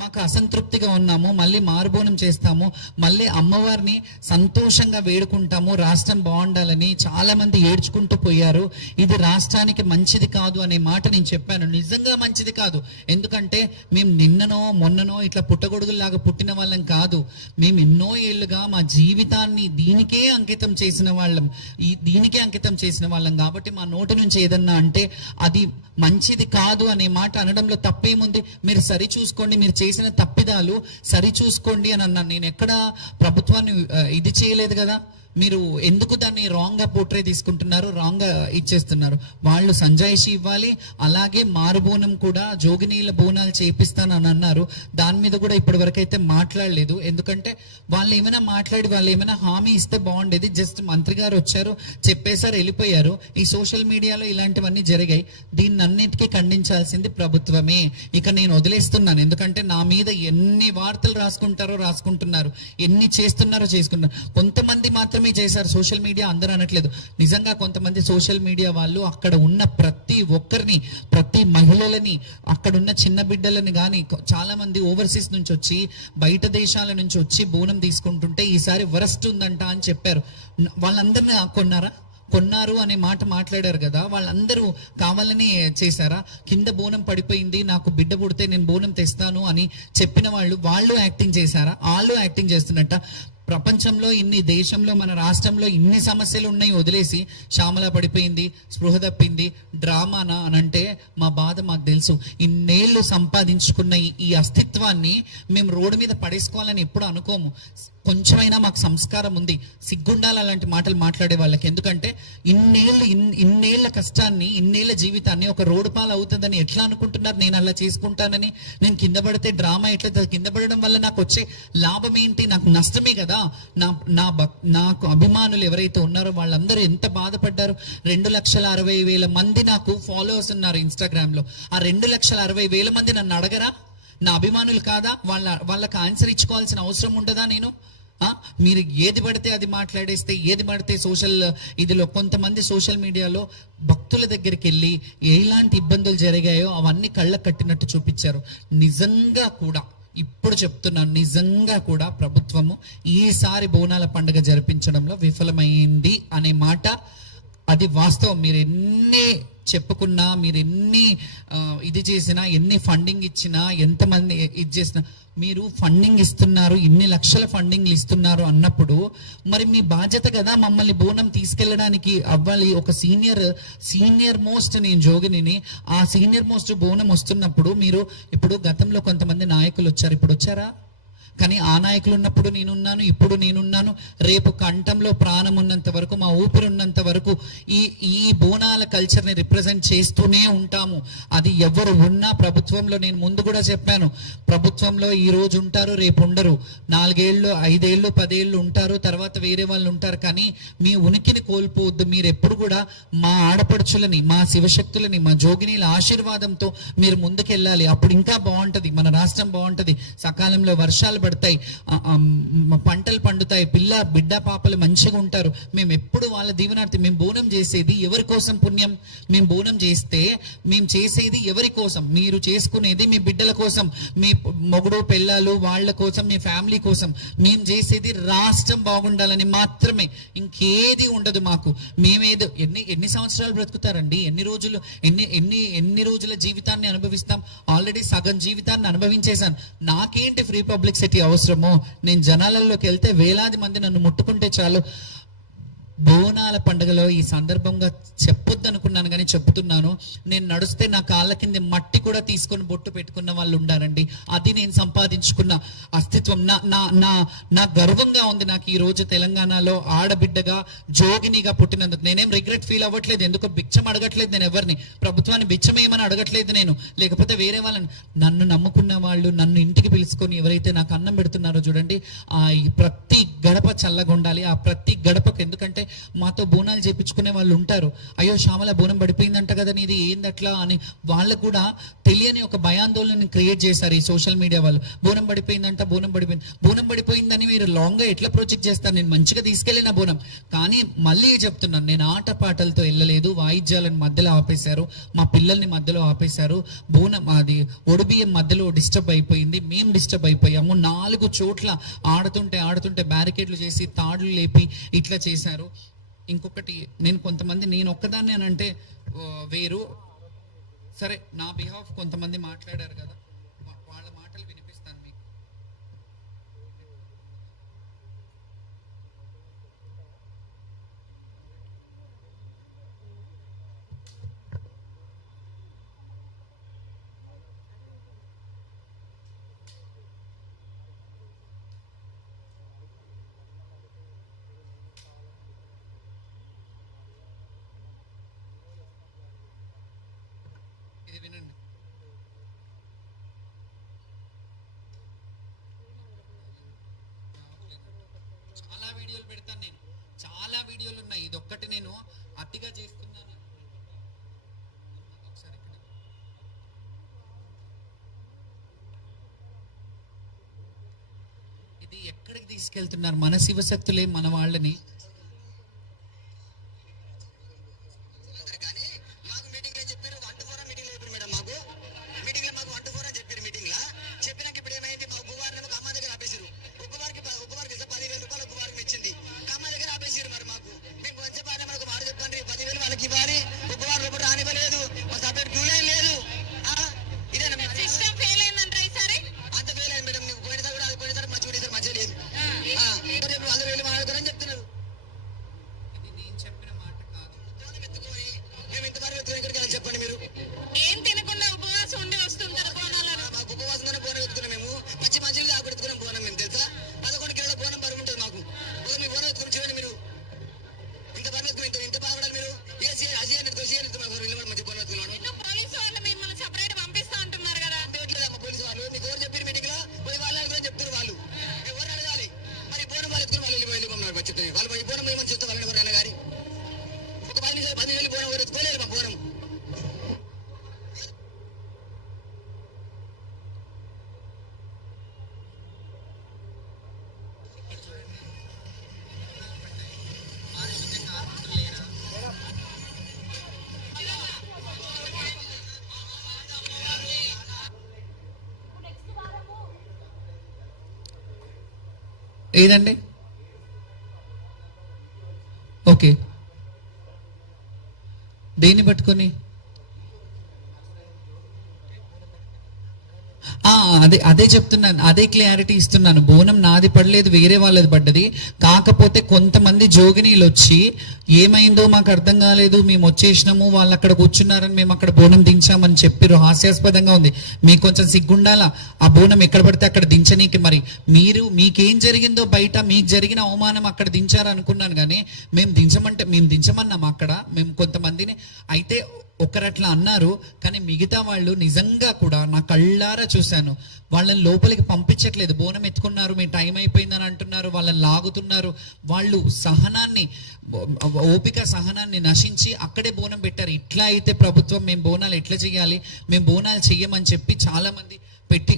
మాకు అసంతృప్తిగా ఉన్నాము, మళ్ళీ మారుబోనం చేస్తాము, మళ్ళీ అమ్మవారిని సంతోషంగా వేడుకుంటాము, రాష్ట్రం బాగుండాలని. చాలా మంది ఏడ్చుకుంటూ పోయారు. ఇది రాష్ట్రానికి మంచిది కాదు అనే మాట నేను చెప్పాను. నిజంగా మంచిది కాదు. ఎందుకంటే మేము నిన్ననో మొన్ననో ఇట్లా పుట్టగొడుగులాగా పుట్టిన వాళ్ళం కాదు. మేము ఎన్నో ఏళ్ళుగా మా జీవితాన్ని దీనికే అంకితం చేసిన వాళ్ళం కాబట్టి మా నోటి నుంచి ఏదన్నా అంటే అది మంచిది కాదు అనే మాట అనడంలో తప్పేముంది? మీరు సరి చూసుకోండి, మీరు చేసిన తప్పిదాలు సరి చూసుకోండి అని అన్నాను. నేను ఎక్కడ ప్రభుత్వాన్ని ఇది చేయలేదు కదా. మీరు ఎందుకు దాన్ని రాంగ్గా పోర్ట్రే తీసుకుంటున్నారు, రాంగ్గా ఇచ్చేస్తున్నారు? వాళ్ళు సంజాయిషి ఇవ్వాలి. అలాగే మారుబోనం కూడా జోగినీల బోనాలు చేపిస్తాను అని అన్నారు. దాని మీద కూడా ఇప్పటి వరకు అయితే మాట్లాడలేదు. ఎందుకంటే వాళ్ళు ఏమైనా హామీ ఇస్తే బాగుండేది. జస్ట్ మంత్రి గారు వచ్చారు, చెప్పేశారు, వెళ్ళిపోయారు. ఈ సోషల్ మీడియాలో ఇలాంటివన్నీ జరిగాయి. దీన్నన్నిటికీ ఖండించాల్సింది ప్రభుత్వమే. ఇక నేను వదిలేస్తున్నాను. ఎందుకంటే నా మీద ఎన్ని వార్తలు రాసుకుంటున్నారు, ఎన్ని చేసుకుంటున్నారు. కొంతమంది మాత్రం చేశారు సోషల్ మీడియా, అందరూ అనట్లేదు. నిజంగా కొంతమంది సోషల్ మీడియా వాళ్ళు అక్కడ ఉన్న ప్రతి ఒక్కరిని, ప్రతి మహిళలని, అక్కడున్న చిన్న బిడ్డలని కానీ చాలా మంది ఓవర్సీస్ నుంచి వచ్చి, బయట దేశాల నుంచి వచ్చి బోనం తీసుకుంటుంటే ఈసారి వరస్ట్ ఉందంట అని చెప్పారు. వాళ్ళందరినీ కొన్నారు అనే మాట మాట్లాడారు కదా. వాళ్ళందరూ కావాలని చేశారా? కింద బోనం పడిపోయింది, నాకు బిడ్డ పుడితే నేను బోనం తెస్తాను అని చెప్పిన వాళ్ళు యాక్టింగ్ చేశారా? వాళ్ళు యాక్టింగ్ చేస్తున్నట్ట. ప్రపంచంలో దేశంలో మన రాష్ట్రంలో ఇన్ని సమస్యలు ఉన్నాయి వదిలేసి శ్యామల పడిపోయింది, స్పృహ తప్పింది, డ్రామానా అని అంటే మా బాధ మాకు తెలుసు. ఇన్నేళ్ళు సంపాదించుకున్న ఈ అస్తిత్వాన్ని మేము రోడ్డు మీద పడేసుకోవాలని ఎప్పుడు అనుకోము. కొంచెమైనా మాకు సంస్కారం ఉంది, సిగ్గుండాలి అలాంటి మాటలు మాట్లాడే వాళ్ళకి. ఎందుకంటే ఇన్నేళ్ల కష్టాన్ని, ఇన్నేళ్ల జీవితాన్ని ఒక రోడ్డు పాలు అవుతుందని ఎట్లా అనుకుంటున్నారు? నేను అలా చేసుకుంటానని. నేను కింద పడితే డ్రామా ఎట్లయితే? కింద పడడం వల్ల నాకు వచ్చే లాభం ఏంటి? నాకు నష్టమే కదా. నాకు అభిమానులు ఎవరైతే ఉన్నారో వాళ్ళందరూ ఎంత బాధపడ్డారు. 2,60,000 మంది నాకు ఫాలోవర్స్ ఉన్నారు ఇన్స్టాగ్రామ్ లో. ఆ 2,60,000 మంది నన్ను అడగరా? నా అభిమానులు కాదా? వాళ్ళకి ఆన్సర్ ఇచ్చుకోవాల్సిన అవసరం ఉండదా? మీరు ఏది పడితే అది మాట్లాడేస్తే, ఏది పడితే ఇదిలో కొంతమంది సోషల్ మీడియాలో భక్తుల దగ్గరికి వెళ్ళి ఎలాంటి ఇబ్బందులు జరిగాయో అవన్నీ కళ్ళకు కట్టినట్టు చూపించారు. నిజంగా కూడా ఇప్పుడు చెప్తున్నాను, నిజంగా కూడా ప్రభుత్వము ఈసారి బోనాల పండుగ జరిపించడంలో విఫలమైంది అనే మాట అది వాస్తవం. మీరు ఎన్ని చెప్పుకున్నా, మీరు ఎన్ని ఇది చేసినా, ఎన్ని ఫండింగ్ ఇచ్చినా, ఎంతమంది ఇది చేసినా, మీరు ఫండింగ్ ఇస్తున్నారు, ఇన్ని లక్షల ఫండింగ్లు ఇస్తున్నారు అన్నప్పుడు మరి మీ బాధ్యత కదా మమ్మల్ని బోనం తీసుకెళ్ళడానికి అవ్వాలి. ఒక సీనియర్ మోస్ట్ నేను జోగిని, ఆ సీనియర్ మోస్ట్ బోనం వస్తున్నప్పుడు మీరు ఇప్పుడు గతంలో కొంతమంది నాయకులు వచ్చారు, ఇప్పుడు వచ్చారా? కానీ ఆ నాయకులు ఉన్నప్పుడు నేనున్నాను, ఇప్పుడు నేనున్నాను. రేపు కంఠంలో ప్రాణం ఉన్నంత వరకు, మా ఊపిరి ఉన్నంత వరకు ఈ బోనాల కల్చర్ని రిప్రజెంట్ చేస్తూనే ఉంటాము. అది ఎవరు ఉన్నా ప్రభుత్వంలో, నేను ముందు కూడా చెప్పాను, ప్రభుత్వంలో ఈ రోజు ఉంటారు, రేపు ఉండరు. 4 ఏళ్ళు, 5 ఏళ్ళు, 10 ఏళ్ళు ఉంటారు, తర్వాత వేరే వాళ్ళు ఉంటారు. కానీ మీ ఉనికిని కోల్పోవద్దు. మీరు ఎప్పుడు కూడా మా ఆడపడుచులని, మా శివశక్తులని, మా జోగినీల ఆశీర్వాదంతో మీరు ముందుకెళ్ళాలి. అప్పుడు ఇంకా బాగుంటది, మన రాష్ట్రం బాగుంటది. సకాలంలో వర్షాలు పడతాయి, పంటలు పండుతాయి, బిడ్డ పాపలు మంచిగా ఉంటారు. మేము ఎప్పుడు వాళ్ళ దీవెనార్థి. మేము బోనం చేసేది ఎవరి కోసం? పుణ్యం. మేము బోనం చేస్తే మేము చేసేది ఎవరి కోసం? మీరు చేసుకునేది మీ బిడ్డల కోసం, మీ మొగుడు పెళ్ళాలు వాళ్ళ కోసం, మీ ఫ్యామిలీ కోసం. మేము చేసేది రాష్ట్రం బాగుండాలని మాత్రమే, ఇంకేది ఉండదు మాకు. మేమేదో ఎన్ని సంవత్సరాలు బ్రతుకుతారండి? ఎన్ని రోజుల జీవితాన్ని అనుభవిస్తాం? ఆల్రెడీ సగం జీవితాన్ని అనుభవించేశాను. నాకేంటి ఫ్రీ పబ్లిక్ సిటీ అవసరమో? నేను జనాలలోకి వెళ్తే వేలాది మంది నన్ను ముట్టుకుంటే చాలు. బోనాల పండుగలో ఈ సందర్భంగా చెప్పొద్దు అనుకున్నాను కానీ చెప్తున్నాను. నేను నడుస్తే నా కాళ్ళ కింద మట్టి కూడా తీసుకొని బొట్టు పెట్టుకున్న వాళ్ళు ఉండారండి. అది నేను సంపాదించుకున్న అస్తిత్వం. నా గర్వంగా ఉంది నాకు ఈ రోజు తెలంగాణలో ఆడబిడ్డగా, జోగినిగా పుట్టినందుకు. నేనేం రిగ్రెట్ ఫీల్ అవ్వట్లేదు. ఎందుకో బిచ్చం అడగట్లేదు నేను ఎవరిని, ప్రభుత్వాన్ని బిచ్చమేమని అడగట్లేదు నేను, లేకపోతే వేరే వాళ్ళని. నన్ను నమ్ముకున్న వాళ్ళు, నన్ను ఇంటికి పిలుచుకొని ఎవరైతే నాకు అన్నం పెడుతున్నారో చూడండి, ప్రతి గడప చల్లగా ఉండాలి. ఆ ప్రతి గడపకు, ఎందుకంటే మాతో బోనాలు బోనాలు చేపించుకునే వాళ్ళు ఉంటారు. అయ్యో శ్యామల బోనం పడిపోయిందంట కదా నీది ఏందట్లా అని వాళ్ళకు కూడా తెలియని ఒక భయాందోళన క్రియేట్ చేశారు ఈ సోషల్ మీడియా వాళ్ళు. బోనం పడిపోయిందంట, బోనం పడిపోయిందని మీరు లాంగ్ గా ఎట్లా ప్రొజెక్ట్ చేస్తారు? నేను మంచిగా తీసుకెళ్ళిన బోనం. కానీ మళ్ళీ చెప్తున్నాను, నేను ఆట పాటలతో వెళ్ళలేదు, వాయిద్యాలను మధ్యలో ఆపేశారు, మా పిల్లల్ని మధ్యలో ఆపేశారు, బోనం అది ఒడిబియ్యం మధ్యలో డిస్టర్బ్ అయిపోయింది, మేము డిస్టర్బ్ అయిపోయాము. 4 చోట్ల ఆడుతుంటే బ్యారికేడ్లు చేసి తాడులు లేపి ఇట్లా చేశారు. ఇంకొకటి, నేను ఒక్కదాన్ని అని అంటే వేరు. సరే, నా బిహాఫ్ కొంతమంది మాట్లాడారు కదా, వాళ్ళ మాటలు వినిపిస్తాను మీకు. ఇది వినండి. చాలా వీడియోలు పెడతాను నేను, చాలా వీడియోలు ఉన్నాయి. ఇదొక్కటి నేను అతిగా చేస్తున్నాను. ఒకసారి ఇక్కడ ఇది ఎక్కడికి తీసుకెళ్తున్నారు మన శివశక్తులే మన వాళ్ళని? ఏదండి? ఓకే, దేన్ని పట్టుకొని? అదే చెప్తున్నాను, అదే క్లారిటీ ఇస్తున్నాను. బోనం నాది పడలేదు, వేరే వాళ్ళది పడ్డది. కాకపోతే కొంతమంది జోగినీలు వచ్చి ఏమైందో మాకు అర్థం కాలేదు, మేము వచ్చేసినాము, వాళ్ళు అక్కడ కూర్చున్నారని మేము అక్కడ బోనం దించామని చెప్పారు. హాస్యాస్పదంగా ఉంది. మీకు కొంచెం సిగ్గుండాలా ఆ బోనం ఎక్కడ పడితే అక్కడ దించనీకి. మరి మీకేం జరిగిందో బయట, మీకు జరిగిన అవమానం అక్కడ దించారు అనుకున్నాను. కానీ మేము దించమన్నాం అక్కడ మేము కొంతమందిని. అయితే ఒకరట్లా అన్నారు, కానీ మిగతా వాళ్ళు నిజంగా కూడా నా కళ్ళారా చూశాను, వాళ్ళని లోపలికి పంపించట్లేదు. బోనం ఎత్తుకున్నారు, మీ టైం అయిపోయిందని అంటున్నారు, వాళ్ళని లాగుతున్నారు. వాళ్ళు ఓపిక సహనాన్ని నశించి అక్కడే బోనం పెట్టారు. ఇట్లా అయితే ప్రభుత్వం మేము బోనాలు ఎట్లా చేయాలి, మేము బోనాలు చెయ్యమని చెప్పి చాలా మంది పెట్టి